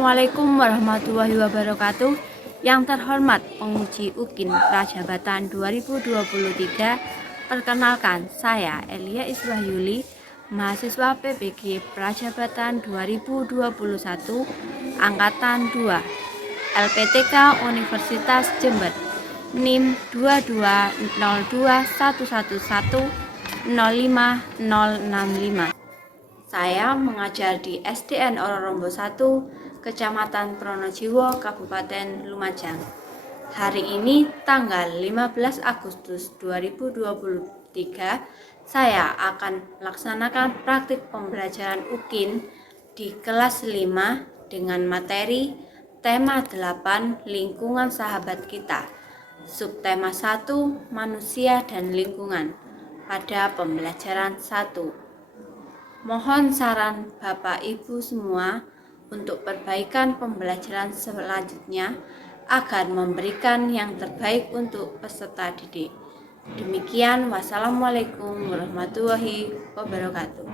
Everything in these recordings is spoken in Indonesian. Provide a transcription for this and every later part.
Assalamualaikum warahmatullahi wabarakatuh. Yang terhormat penguji UKIN Prajabatan 2023, perkenalkan saya Elia Iswahyuli, mahasiswa PPG Prajabatan 2021 Angkatan 2 LPTK Universitas Jember, NIM 22011110565. Saya mengajar di SDN Ororombo 1, Kecamatan Pronojiwo, Kabupaten Lumajang. Hari ini tanggal 15 Agustus 2023, saya akan melaksanakan praktik pembelajaran UKIN di kelas 5 dengan materi tema 8 lingkungan sahabat kita, subtema 1 manusia dan lingkungan pada pembelajaran 1. Mohon saran Bapak Ibu semua untuk perbaikan pembelajaran selanjutnya agar memberikan yang terbaik untuk peserta didik. Demikian, wassalamualaikum warahmatullahi wabarakatuh.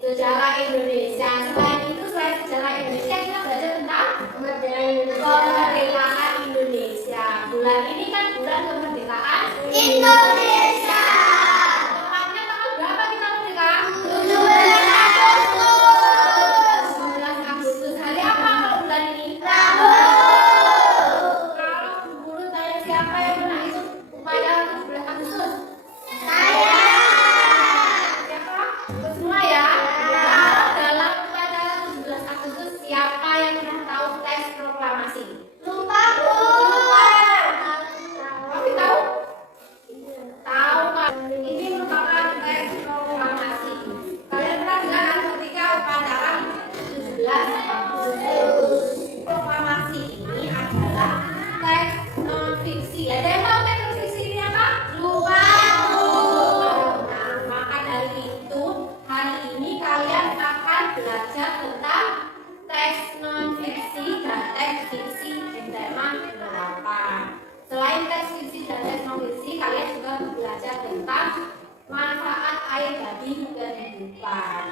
sejarah Indonesia. Selain itu, selain sejarah Indonesia, kita belajar tentang kemerdekaan Indonesia. Bulan ini kan bulan kemerdekaan Indonesia. Tepatnya tanggal berapa kita merdeka? 17 Agustus. 17 Agustus. Hari apa kalau bulan ini? Rabu. Kalau menurut saya siapa yang pernah ikut upacara 17 Agustus? Saya. Siapa? Semua ya. Dalam upacara 17 Agustus siapa yang pernah tahu teks proklamasi? Lupa Bu. Tapi tahu? Tahu kan? Ini merupakan teks proklamasi. Kalian pernah dengar kan ketika upacara 17 Agustus? Proklamasi ini adalah teks non fiksi. Ada yang tahu teks non fiksi ini apa? Lupa Bu. Nah, maka dari itu hari ini kalian akan belajar tentang teks non fiksi dan teks fiksi di tema penerapan. Selain teks fiksi dan teks non fiksi, kalian juga belajar tentang manfaat air bagi kehidupan.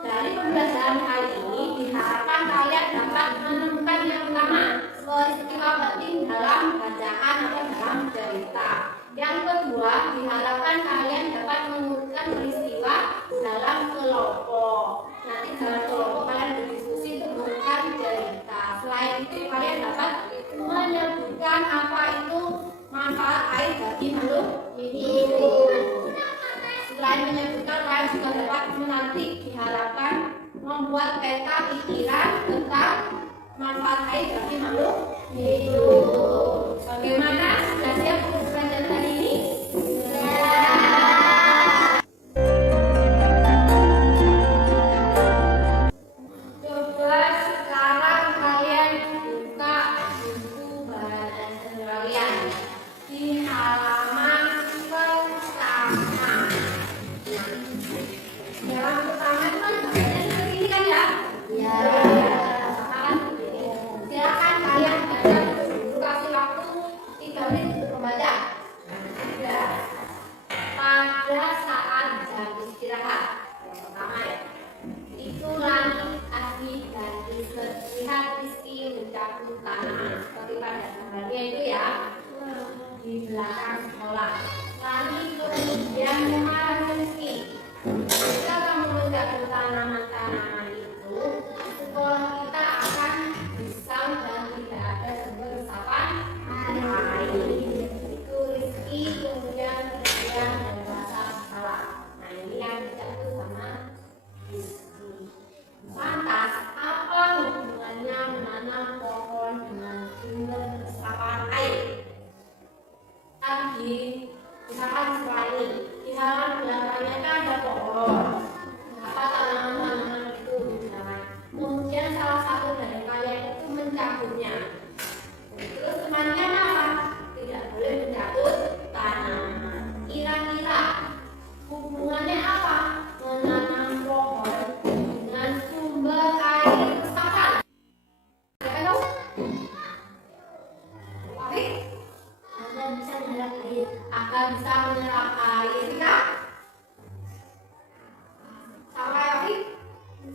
Dari pembelajaran kali ini diharapkan kalian dapat menemukan yang pertama, peristiwa penting dalam bacaan atau dalam cerita. Yang kedua, diharapkan kalian dapat mengurutkan peristiwa dalam kelompok. Nanti dalam kelompok kalian berdiskusi untuk mengurutkan cerita. Selain itu, kalian dapat menyebutkan apa itu manfaat air bagi makhluk hidup. Selain menyebutkan, kalian juga dapat menanti diharapkan membuat peta pikiran tentang manfaat air bagi makhluk hidup. Bagaimana? Sudah siap untuk belajar hari ini? Coba sekarang kalian buka buku bahasa kalian di halaman pertama. Yang pertama itu kan bacanya seperti ini kan ya? Ya. Silakan kalian baca, kasih waktu 3 menit untuk membaca. Ya. Pada saat jam istirahat, yang pertama ya. Itu langit asli dan lihat Rizky mencabut tanaman seperti pada gambarnya itu ya, di belakang sekolah. Lalu kemudian memarahi Rizky. Jika kamu mencabut tanaman-tanaman itu, sekolah kita akan bisa dan tidak ada sumber resapan air. Itu Rizky kemudian merasa salah. Nah ini yang dijatuh sama Rizky. Lantas apa hubungannya menanam pohon dengan sumber resapan air? Tadi misalkan setelah ini di halaman belakangnya kan ada pohon, apa tanaman-tanaman itu misalkan. Kemudian salah satu dari kalian itu mencabutnya. Terus temannya apa? Tidak boleh mencabut tanaman. Kira-kira hubungannya apa? Menanam pohon dengan sumber air resapan. Ya kan dong? Oke? Anda bisa menyerap air. Agar bisa menyerap air ya? Sama kayak Wafi?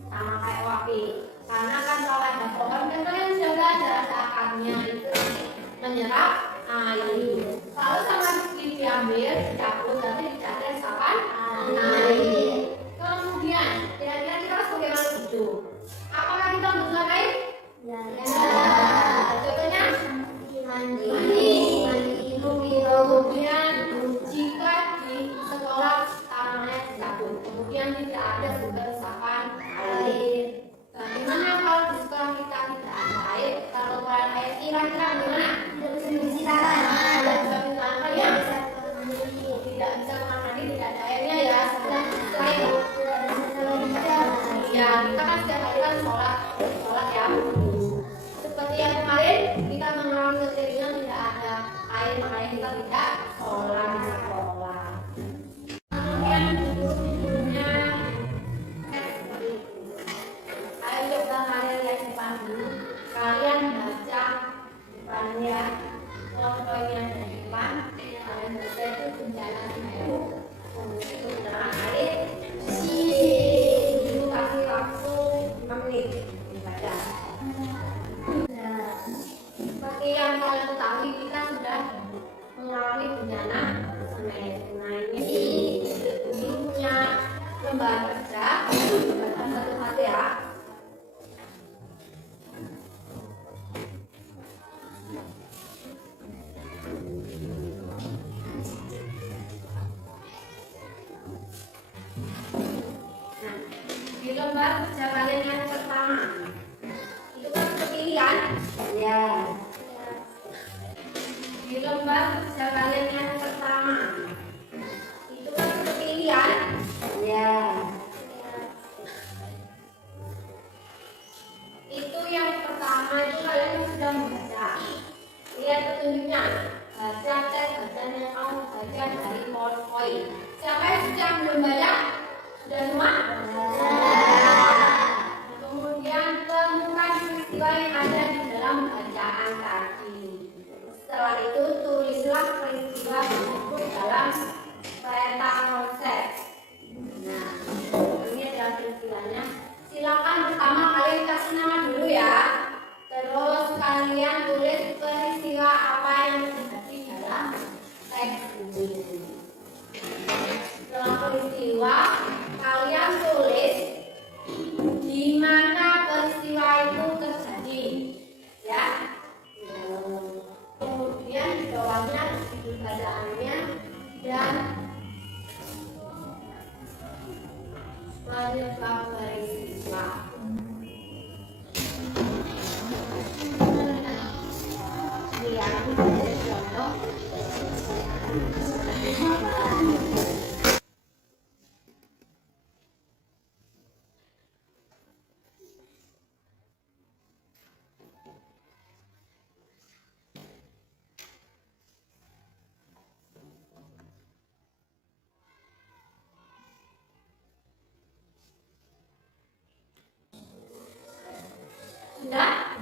Sama kayak Wafi. Karena kan kalau ada pohon kan kalian sudah belajar ada akarnya itu menyerap air. Lalu sama Rizky diambil, dicabut, nanti tidak ada resapan air. Kemudian, kira-kira kita harus bagaimana hidup? Apakah kita membutuhkan air? Ya. Contohnya? Mandi. Kemudian jika di sekolah tanamannya dicabut, kemudian tidak ada sumber resapan air. Bagaimana kalau di sekolah kita tidak ada air? Kalau kalian air kira-kira bagaimana? Tidak bisa mencuci tangan. Tidak bisa mencuci tangan ya? Tidak bisa kamar mandi, tidak ada airnya ya. Selain ya, kita kan setiap hari kan sholat ya. Seperti yang kemarin kita mengalami kekeringan tidak ada air, makanya kita tidak sholat di sekolah. Kemudian hidupnya seperti itu. Ayo coba kalian lihat depan dulu. Kalian baca depannya, contohnya dari depan. Kalian baca itu bencana air, bencana air. lembar kerja, baca satu-satu ya. Di lembar kerja kalian yang pertama itu kan pilihan ya. Di lembar kerja kalian yang pertama itu kan pilihan ya. Itu yang pertama itu kalian sudah membaca. Lihat petunjuknya. Baca tes bacanya kamu baca dari PowerPoint. Siapa yang sudah belum baca? Sudah semua? Kemudian temukan peristiwa yang ada di dalam bacaan tadi. Setelah itu tulislah peristiwa tersebut dalam peta konsep. Nah, ini adalah peristiwanya. Silakan pertama kalian kasih nama dulu ya. Terus kalian tulis peristiwa apa yang terjadi dalam teks ini. Setelah peristiwa, kalian tulis di mana peristiwa itu terjadi, ya. Kemudian di bawahnya judul bacaannya dan penyebab peristiwa. Lihat contoh. Sudah?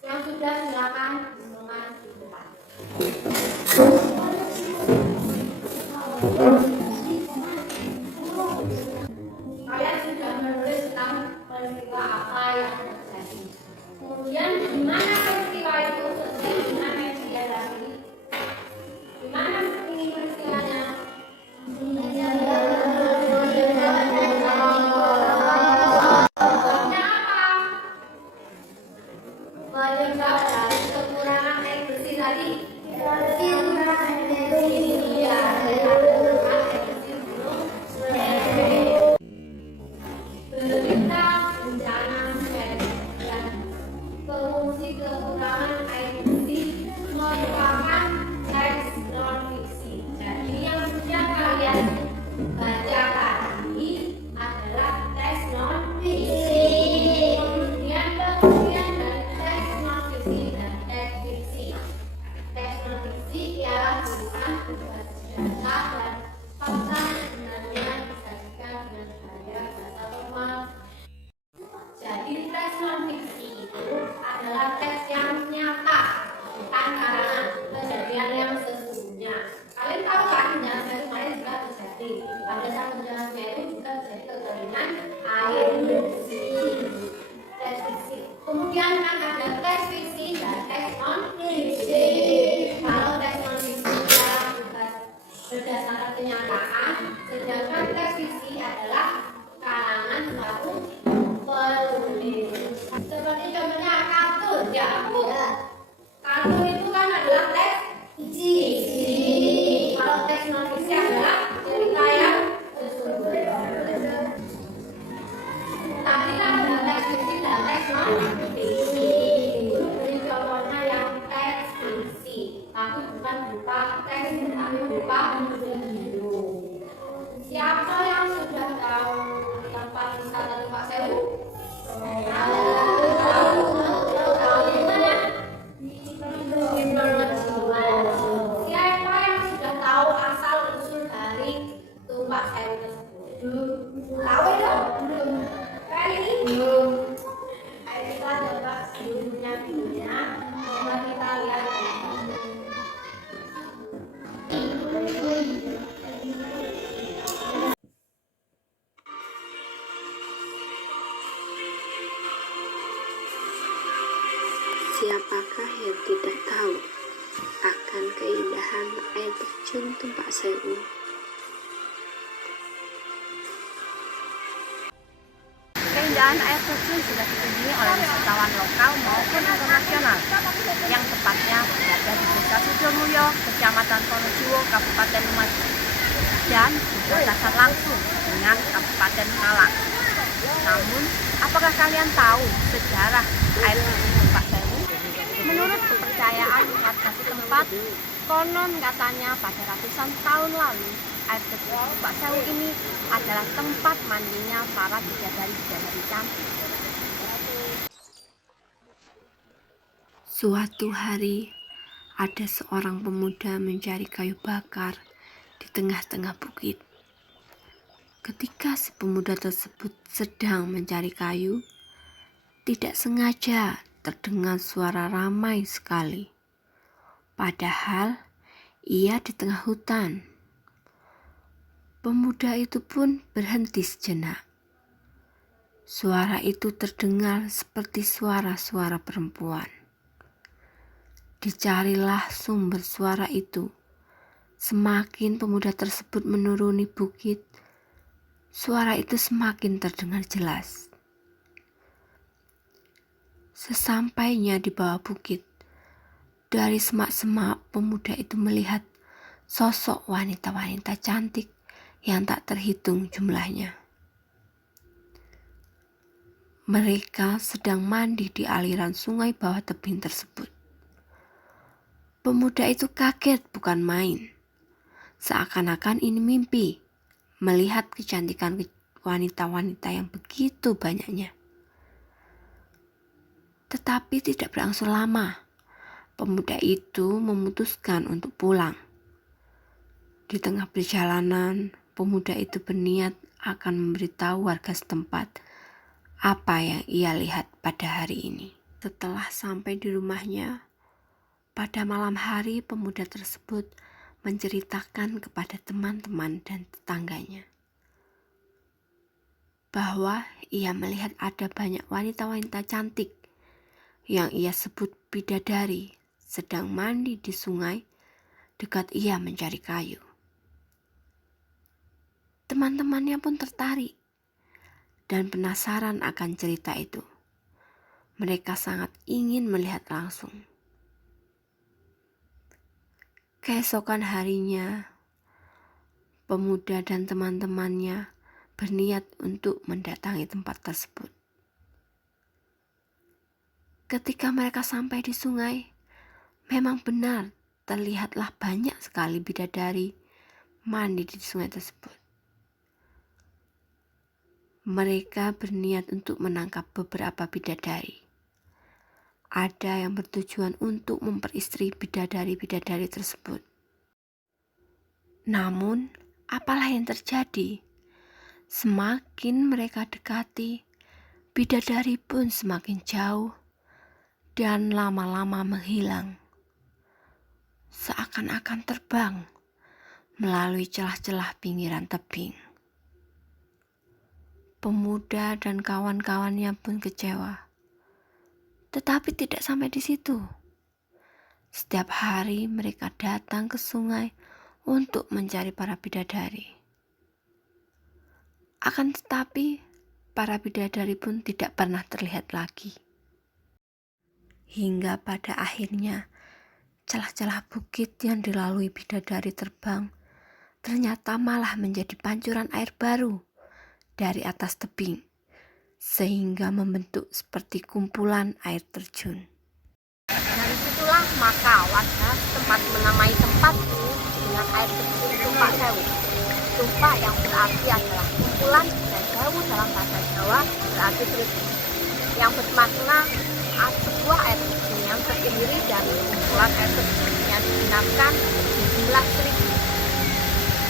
Yang sudah silakan dengan di depan. Kalian sudah menulis tentang peristiwa apa yang terjadi. Kemudian di mana peristiwa itu terjadi? Di mana dia lagi? Di mana ini peristiwanya? Penyebab dari kekurangan air bersih tadi. Berita bencana dan pengungsi kekurangan air bersih merupakan teks non fiksi. Jadi yang sudah kalian baca tadi adalah teks non fiksi. Kemudian dari teks non fiksi dan teks fiksi. Teks non fiksi ialah tulisan berbasis data dan fakta sebenarnya disajikan dengan gaya bahasa formal. Jadi teks non fiksi itu adalah teks yang nyata, bukan karangan kejadian yang sesungguhnya. Kalian tahu kan bencana Semeru kemarin juga terjadi. Pada saat bencana Semeru juga terjadi kekeringan air bersih. Teks fiksi. Kemudian kan ada teks fiksi dan teks non fiksi. Kalau teks non fiksi adalah berdasarkan kenyataan, sedangkan teks fiksi adalah karangan suatu penulis. Seperti contohnya kartun, ya Bu. Kartun itu kan adalah teks fiksi. Kalau teks non fiksi adalah cerita yang sesungguhnya. Tadi kan ada teks fiksi dan teks non fiksi. Ini contohnya yang teks fiksi, tapi bukan berupa teks, tapi berupa video. Siapa yang sudah tahu tempat wisata Tumpak Sewu? Tahu di mana? Siapa yang sudah tahu asal usul dari Tumpak Sewu tersebut? Tahu dong? Kali belum. Ayo kita coba sebelumnya videonya. Coba kita lihat. terjun Tumpak Sewu. Keindahan air terjun sudah dikunjungi oleh wisatawan lokal maupun internasional, yang tepatnya berada di Desa Sudomulyo, Kecamatan Pronojiwo, Kabupaten Lumajang, dan berbatasan langsung dengan Kabupaten Malang. Namun, apakah kalian tahu sejarah air terjun Tumpak Sewu? Menurut kepercayaan warga setempat, konon katanya pada ratusan tahun lalu, air terjun Tumpak Sewu ini adalah tempat mandinya para bidadari-bidadari cantik. Suatu hari, ada seorang pemuda mencari kayu bakar di tengah-tengah bukit. Ketika si pemuda tersebut sedang mencari kayu, tidak sengaja terdengar suara ramai sekali. Padahal ia di tengah hutan. Pemuda itu pun berhenti sejenak. Suara itu terdengar seperti suara-suara perempuan. Dicarilah sumber suara itu. Semakin pemuda tersebut menuruni bukit, suara itu semakin terdengar jelas. Sesampainya di bawah bukit, dari semak-semak pemuda itu melihat sosok wanita-wanita cantik yang tak terhitung jumlahnya. Mereka sedang mandi di aliran sungai bawah tebing tersebut. Pemuda itu kaget bukan main. Seakan-akan ini mimpi, melihat kecantikan wanita-wanita yang begitu banyaknya. Tetapi tidak berlangsung lama, pemuda itu memutuskan untuk pulang. Di tengah perjalanan, pemuda itu berniat akan memberitahu warga setempat apa yang ia lihat pada hari ini. Setelah sampai di rumahnya, pada malam hari pemuda tersebut menceritakan kepada teman-teman dan tetangganya bahwa ia melihat ada banyak wanita-wanita cantik yang ia sebut bidadari sedang mandi di sungai dekat ia mencari kayu. Teman-temannya pun tertarik dan penasaran akan cerita itu. Mereka sangat ingin melihat langsung. Keesokan harinya, pemuda dan teman-temannya berniat untuk mendatangi tempat tersebut. Ketika mereka sampai di sungai, memang benar terlihatlah banyak sekali bidadari mandi di sungai tersebut. Mereka berniat untuk menangkap beberapa bidadari. Ada yang bertujuan untuk memperistri bidadari-bidadari tersebut. Namun, apalah yang terjadi? Semakin mereka dekati, bidadari pun semakin jauh dan lama-lama menghilang. Seakan-akan terbang melalui celah-celah pinggiran tebing. Pemuda dan kawan-kawannya pun kecewa. Tetapi tidak sampai di situ. Setiap hari mereka datang ke sungai untuk mencari para bidadari. Akan tetapi, para bidadari pun tidak pernah terlihat lagi. Hingga pada akhirnya, celah-celah bukit yang dilalui bidadari terbang ternyata malah menjadi pancuran air baru dari atas tebing, sehingga membentuk seperti kumpulan air terjun. Dari situlah maka warga setempat menamai tempat ini dengan air terjun Tumpak Sewu. Tumpak yang berarti adalah kumpulan dan sewu dalam bahasa Jawa berarti seribu, yang bermakna sebuah air terjun yang terdiri dari kumpulan air terjun yang digunakan jumlah 1000.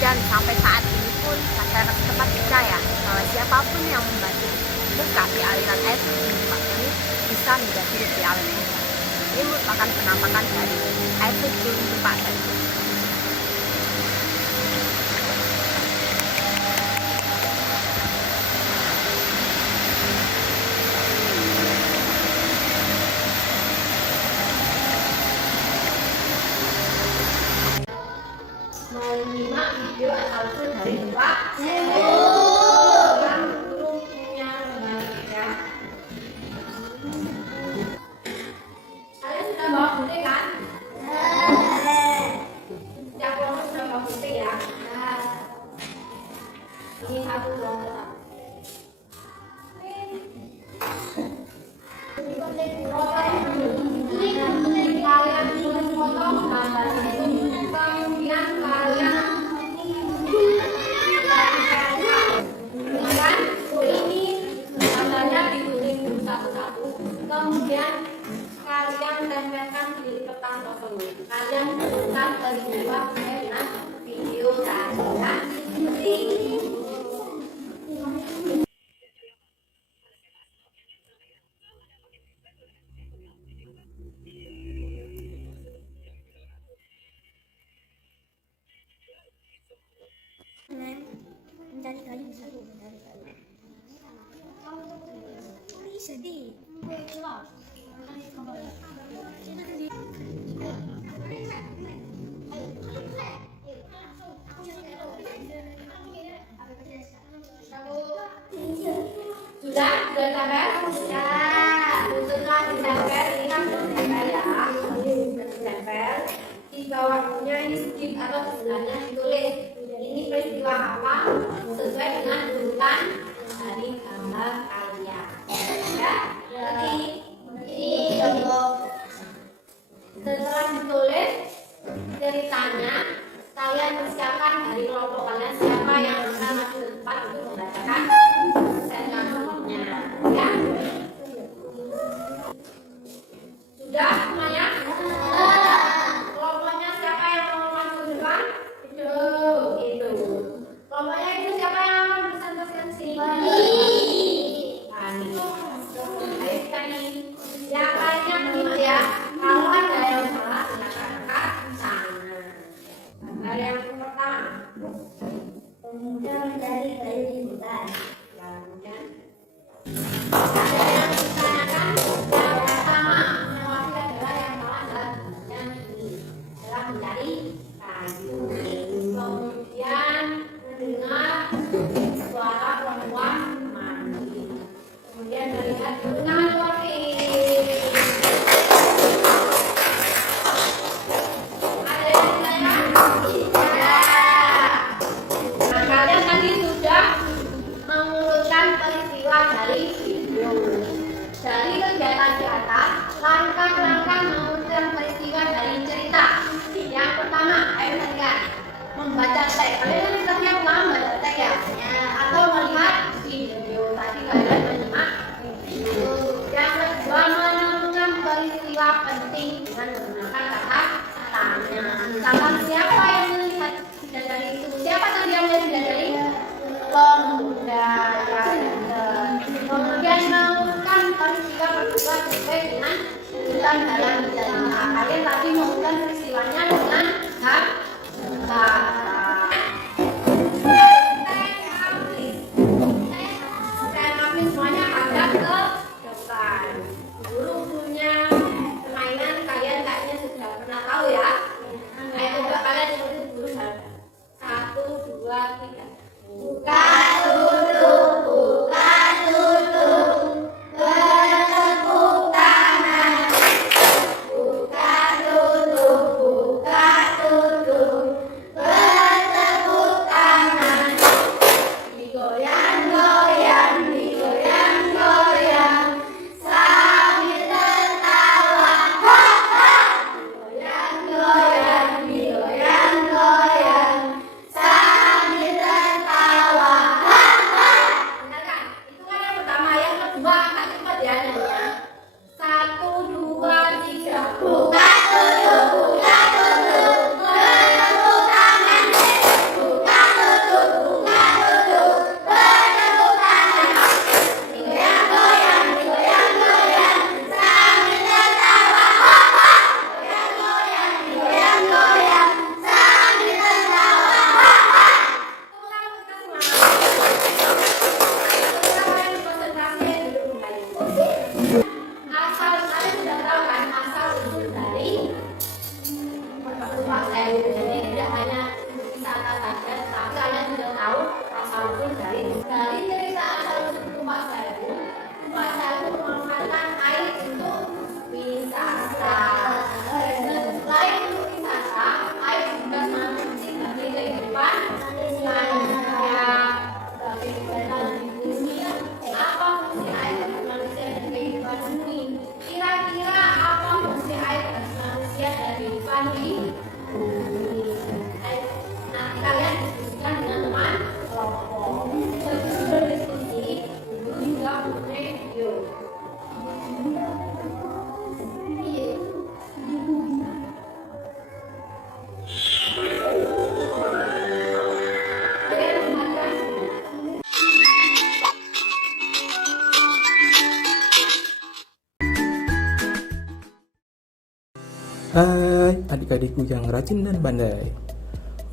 Dan sampai saat ini pun masyarakat setempat percaya bahwa siapapun yang membantu buka di aliran air terjun Tumpak Sewu bisa menjadi lebih awet muda. Ini merupakan penampakan dari air terjun Tumpak Sewu. menyimak video ataupun dari Pak Sewu yang gurunya ya. Kalian sudah bawa gunting kan? Setiap kelompok sudah bawa gunting ya. Ini satu kelompok. Kalian tulis foto gambar itu, kemudian kalian ini gambarnya ditulis satu-satu, kemudian kalian tempelkan di kertas tersebut. Kalian bukan terjebak dengan video tadi ya. Mencari kayu seru, mencari kayu. Sedih. Sudah ditempel? Setelah ditempel, ini kan ditempel ya. Ditempel. Di bawahnya ini sedikit atau sebelahnya ditulis. Ini peristiwa apa? Sesuai dengan urutan dari gambar kalian. Ya, jadi ini setelah ditulis ceritanya, kalian persiapkan dari kelompok kalian siapa yang akan maju ke depan untuk membacakan sentensinya. Ya, sudah semuanya? Kelompoknya siapa yang mau maju ke depan? Itu. Kelompoknya itu siapa yang akan presentasikan sini? Yang lainnya begitu ya. Kalau ada yang salah, silakan angkat sana. Gambar yang pertama. Pemuda mencari kayu di hutan. Kemudian ada yang ditanyakan yang pertama mengawasi adalah yang salah adalah yang ini adalah mencari kayu. Kemudian mendengar suara perempuan mandi. Kemudian melihat gunungan kopi. Ada yang ditanyakan? Nah, kalian tadi sudah mengurutkan peristiwa dari video. Dari kegiatan di atas, langkah-langkah mengurutkan peristiwa dari cerita. Yang pertama, ayo kalian membaca teks. Kalian kan setiap malam membaca teks ya? Atau melihat video. Tadi kalian menyimak video. Yang kedua, menentukan peristiwa penting dengan menggunakan kata tanya. Misalkan siapa yang melihat bidadari itu? Siapa tadi yang melihat bidadari? Pemuda ya. Kemudian mengurutkan peristiwa kedua sesuai dengan urutan dalam cerita. Kalian tadi mengurutkan peristiwanya dengan kata. Semuanya ada ke depan. Guru-gurunya permainan kalian kayaknya sudah pernah tahu ya. Ayo coba kalian ikutin guru saya. 1, 2, 3. Buka tutup, buka tutup, bertepuk tangan. Hai adik-adikku yang rajin dan pandai.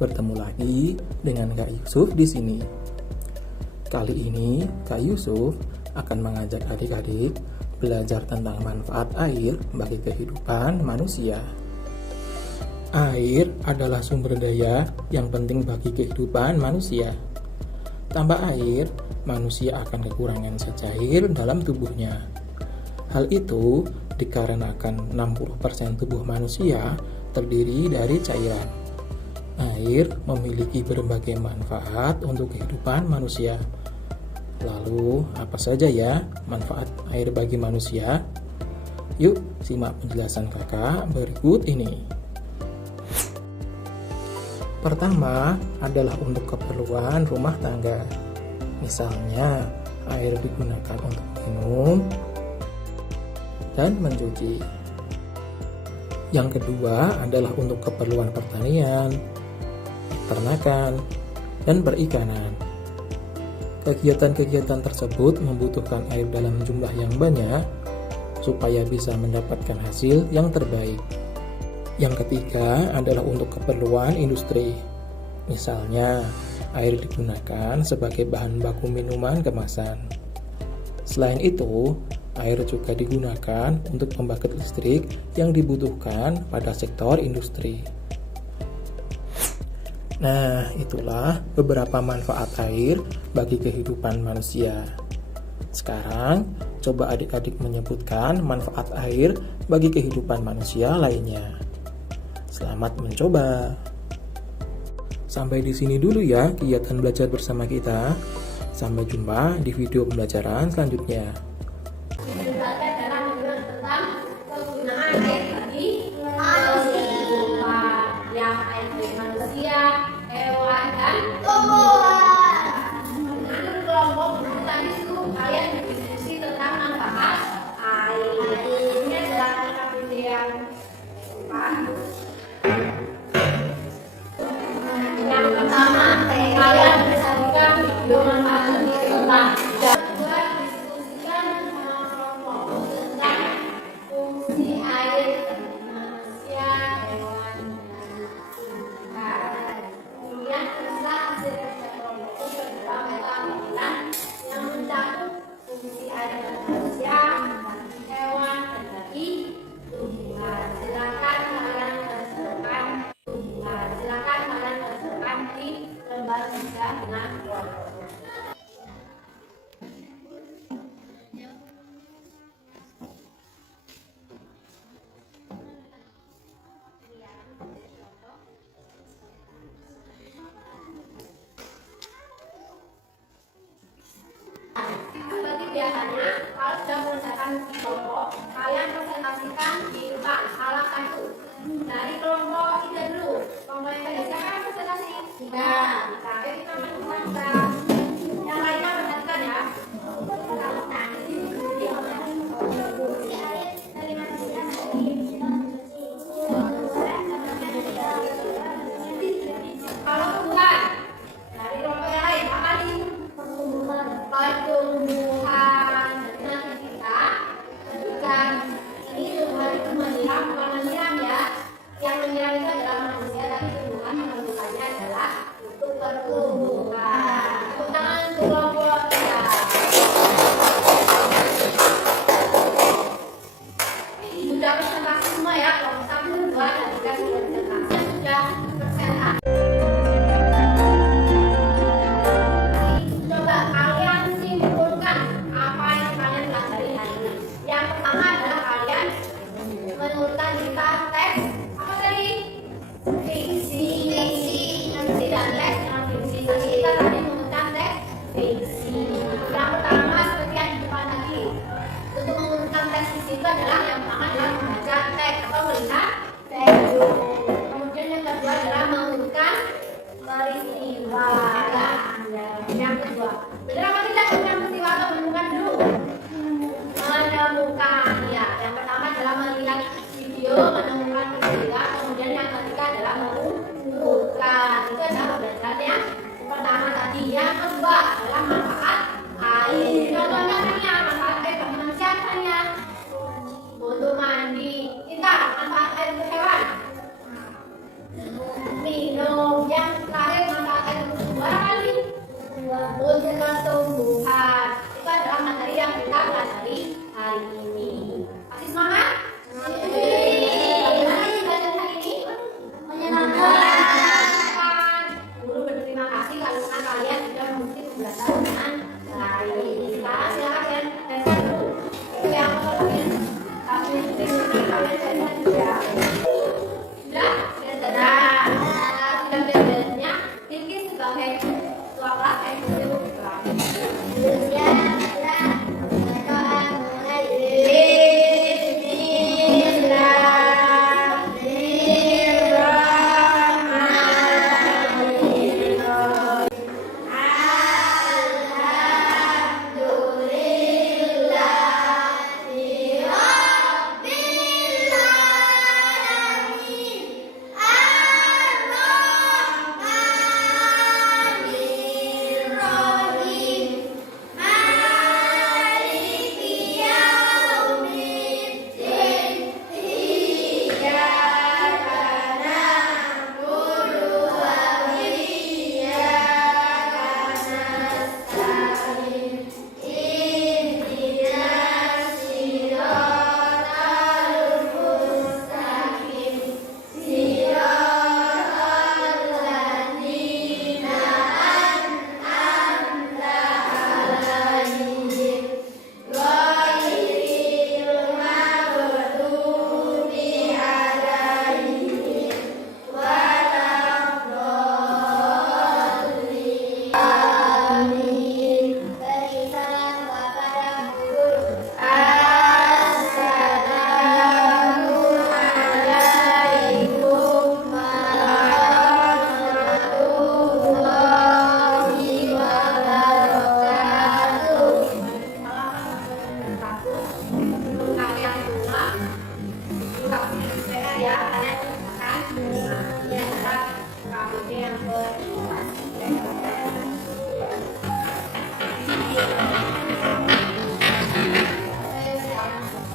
Bertemu lagi dengan Kak Yusuf di sini. Kali ini Kak Yusuf akan mengajak adik-adik belajar tentang manfaat air bagi kehidupan manusia. Air adalah sumber daya yang penting bagi kehidupan manusia. Tanpa air, manusia akan kekurangan zat cair dalam tubuhnya. Hal itu dikarenakan 60% tubuh manusia terdiri dari cairan. Air memiliki berbagai manfaat untuk kehidupan manusia. Lalu, apa saja ya manfaat air bagi manusia? Yuk, simak penjelasan kakak berikut ini. Pertama adalah untuk keperluan rumah tangga. Misalnya, air digunakan untuk minum dan mencuci. Yang kedua adalah untuk keperluan pertanian, peternakan, dan perikanan. Kegiatan-kegiatan tersebut membutuhkan air dalam jumlah yang banyak supaya bisa mendapatkan hasil yang terbaik. Yang ketiga adalah untuk keperluan industri. Misalnya, air digunakan sebagai bahan baku minuman kemasan. Selain itu, air juga digunakan untuk pembangkit listrik yang dibutuhkan pada sektor industri. Nah, itulah beberapa manfaat air bagi kehidupan manusia. Sekarang, coba adik-adik menyebutkan manfaat air bagi kehidupan manusia lainnya. Selamat mencoba. Sampai di sini dulu ya kegiatan belajar bersama kita. Sampai jumpa di video pembelajaran selanjutnya. Belajar dalam mengenal tentang penggunaan air bagi kehidupan yang air bagi manusia, hewan, dan tumbuhan. Menurut kelompok buku tadi itu kalian berdiskusi tentang manfaat air. Ini adalah kategori yang pertama, kalian berdiskusikan video manfaat tentang biasanya kalau sudah mengerjakan kelompok, kalian presentasikan di depan salah satu dari kelompok kita dulu. Kelompok yang tadi siapa presentasi? Nah, kita menunjukkan yang lainnya perhatikan ya. Kalau Tuhan dari kelompok yang lain apa nih? Tumbuhan dengan kita bukan ini tumbuhan itu menyiram, bukan menyiram ya. Yang menyiram itu adalah manusia, tapi tumbuhan menentukannya adalah untuk pertumbuhan. Tepuk tangan untuk kelompok ya. Sudah presentasi semua ya, kelompok 1, 2, dan 3 sudah presentasi. Sudah presentasi. Untuk mandi, kita manfaat air hari ini. Masih semangat? Gimana nih belajar hari ini? Menyenangkan. Guru berterima kasih karena kalian sudah mengikuti tugasnya dengan baik. Sekarang silakan tes dulu. Itu yang kalian juga. Sudah? Sudah belajarnya. Tinggi sebagai ketua kelas itu.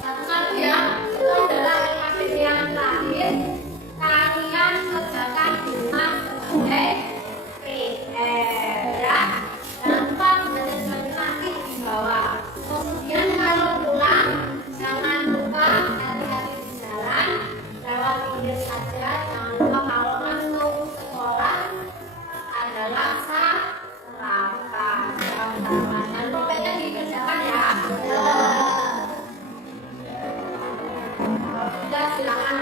Satu-satu ya, itu adalah materi yang terakhir. Kalian kerjakan di rumah sebagai PR ya. Jangan lupa belajar nanti di bawah. Kemudian kalau pulang, jangan lupa hati-hati di jalan, lewat pinggir saja. Jangan lupa kalau masuk sekolah adalah sarapan. Dan pokoknya dikerjakan ya. Sudah silakan.